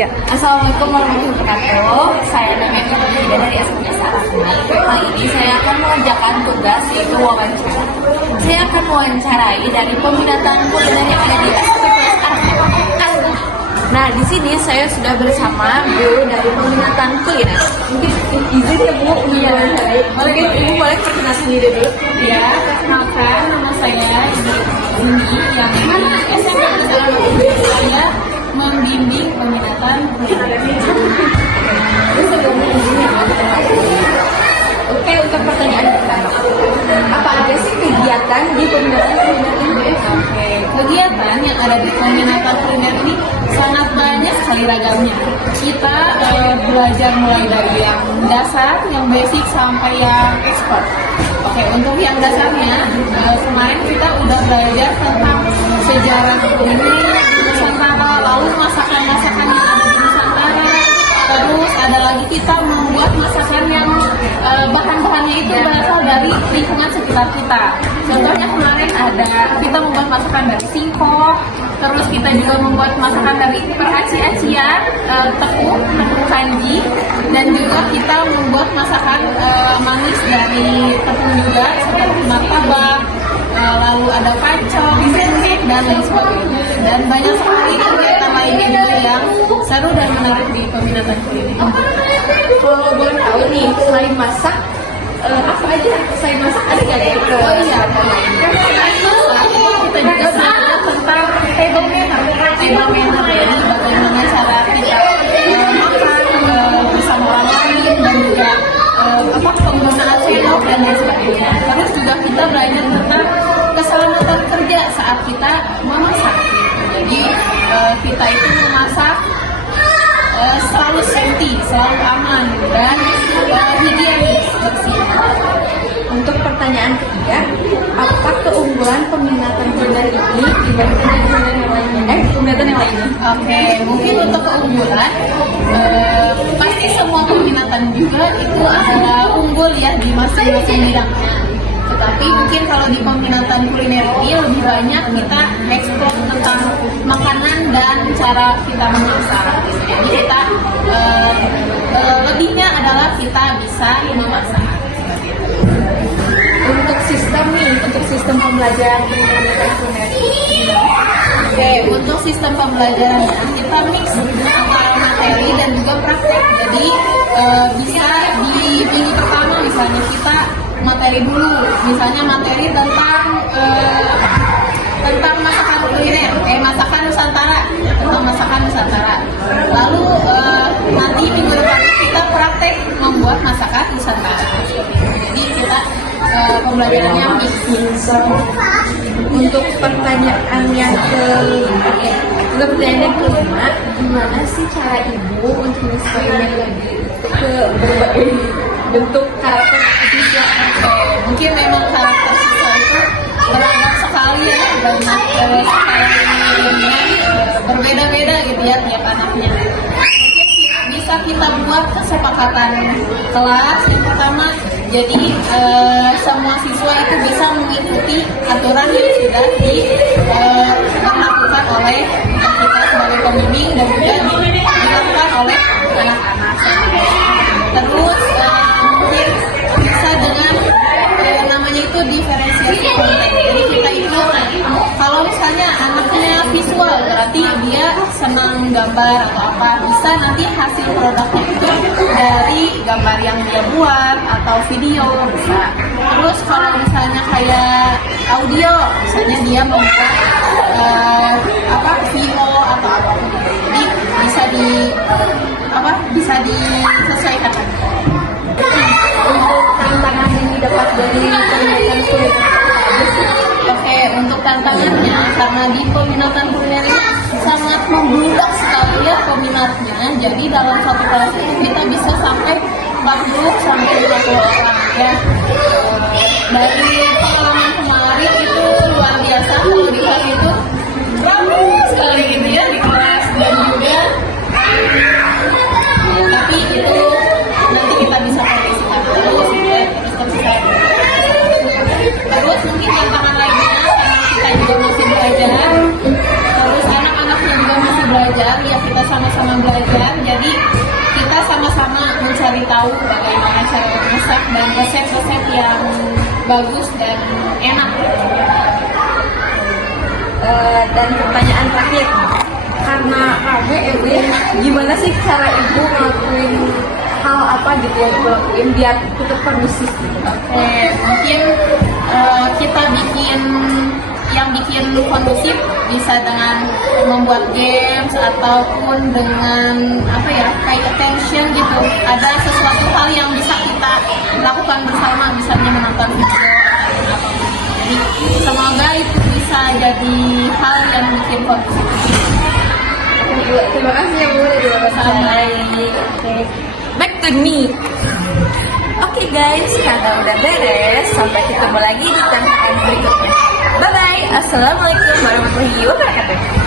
Ya. Assalamualaikum warahmatullahi wabarakatuh. Saya namanya Frida dari SMP Sarafina. Kali ini saya akan mengerjakan tugas yaitu wawancara. Saya akan mewawancarai dari peminatan kuliner yang ada di SMP Sarafina. Nah, di sini saya sudah bersama guru dari peminatan kuliner. Mungkin izin ya Bu, mungkin Ibu boleh perkenalkan diri dulu. Ya, perkenalkan nama saya Ibu yang mana SMP Sarafina saya membimbing peminatan kuliner. Oke, untuk pertanyaan pertama, apa aja sih kegiatan di peminatan kuliner ini? Oke, kegiatan yang ada di peminatan kuliner ini sangat banyak sekali ragamnya. Kita belajar mulai dari yang dasar, yang basic sampai yang expert. Oke, untuk yang dasarnya, kemarin kita udah belajar tentang sejarah kuliner di Nusantara, lalu masakan-masakan yang ada di Nusantara. Terus ada lagi kita membuat masakan yang bahan-bahannya itu berasal dari lingkungan sekitar kita. Contohnya kemarin kita membuat masakan dari singkong, terus kita juga membuat masakan dari peraci-acian, tepung kanji, dan juga kita membuat masakan manis dari tepung juga seperti martabak, lalu ada pacong, cake, dan lain sebagainya. Dan banyak sekali kegiatan lainnya juga yang seru dan menarik di peminatan kuliner. Kalau boleh tahu nih, selain masak, apa aja selain masak ada nggak ya? Oh iya, selain masak kita juga belajar tentang table manner. Table manner jadi bagaimana cara kita makan bersama orang lain dan juga penggunaan sendok dan lain sebagainya. Terus juga kita belajar tentang keselamatan kerja saat kita memasak. Jadi kita itu memasak selalu safety, selalu aman dan higienis bersih. Untuk pertanyaan ketiga, apa keunggulan peminatan kuliner ini dibandingkan peminatan yang lainnya? Peminatan yang lainnya? Oke, mungkin untuk keunggulan, pasti semua peminatan juga itu adalah unggul ya di masing-masing bidangnya. Tetapi mungkin kalau di peminatan kuliner ini lebih banyak kita eksplor tentang makanan dan cara kita memasak. Jadi kita lebihnya adalah kita bisa memasak. Untuk sistem pembelajaran di peminatan kuliner ini. Oke, untuk sistem pembelajarannya kita mix antara materi dan juga praktek. Jadi bisa di minggu pertama misalnya kita materi dulu, misalnya materi tentang masakan kuliner, masakan Nusantara, tentang masakan Nusantara. Lalu nanti minggu depan kita praktek membuat masakan Nusantara. Jadi kita pembelajarannya mix. Untuk pertanyaan yang kelima, gimana sih cara Ibu untuk menginspirasi ke berbagai bentuk karakter siswa? Mungkin memang karakter siswa itu beragam sekali ya, banyak sekali berbeda-beda gitu ya tiap anaknya. Mungkin bisa kita buat kesepakatan kelas yang pertama, jadi semua siswa itu bisa mengikuti aturan yang sudah dilakukan oleh kita sebagai pembimbing dan juga dilakukan oleh anak-anak. Terus mungkin bisa dengan namanya itu diferensiasi konten. Jadi kita itu kalau misalnya anaknya visual berarti dia senang gambar atau apa, bisa nanti hasil produknya itu dari gambar yang dia buat atau video bisa. Terus kalau misalnya kayak audio, misalnya dia membuat VO atau apa, jadi bisa disesuaikan. Untuk tantangan yang didapat dari peminatan kuliner. Oke, untuk tantangannya karena di peminatan kuliner ini sangat membludak sekali ya peminatnya. Jadi dalam satu kelas itu kita bisa sampai 40 sampai 50 orang ya. Dari pengalaman kemarin itu luar biasa kalau di kelas itu ramai sekali gitu ya di kelas dan juga tapi itu nanti kita bisa partisipasi terus ya, terus mungkin tantangan lainnya karena kita juga masih belajar, terus anak-anaknya juga masih belajar ya, kita sama-sama belajar belajar. Jadi kita sama-sama mencari tahu bagaimana cara memasak dan resep-resep yang bagus dan enak. Dan pertanyaan terakhir, karena rame ibu ya, gimana sih cara ibu ngelakuin hal apa gitu yang ibu lakuin biar tetap kondusif gitu? Oke, mungkin kita bikin kondusif bisa dengan membuat games ataupun dengan kayak attention gitu. Ada sesuatu hal yang bisa kita lakukan bersama, misalnya menonton video. Jadi semoga itu bisa jadi hal yang bikin kondusif. Terima kasih ya Bu udah diwawancara. Oke. Back to me. Oke guys, karena udah beres, sampai ketemu lagi di tantangan berikutnya. Bye bye. Assalamualaikum warahmatullahi wabarakatuh.